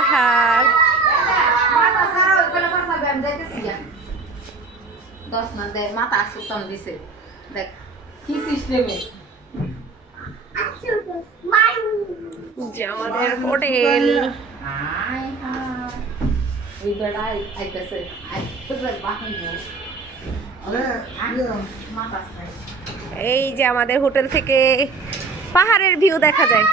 পাহাড়। মাথা আসতাম দিছে দেখ কি সিস্টেমে যে আমাদের হোটেল। এই বেড়াই আইতেছে এই যে আমাদের হোটেল থেকে পাহাড়ের ভিউ দেখা যায়।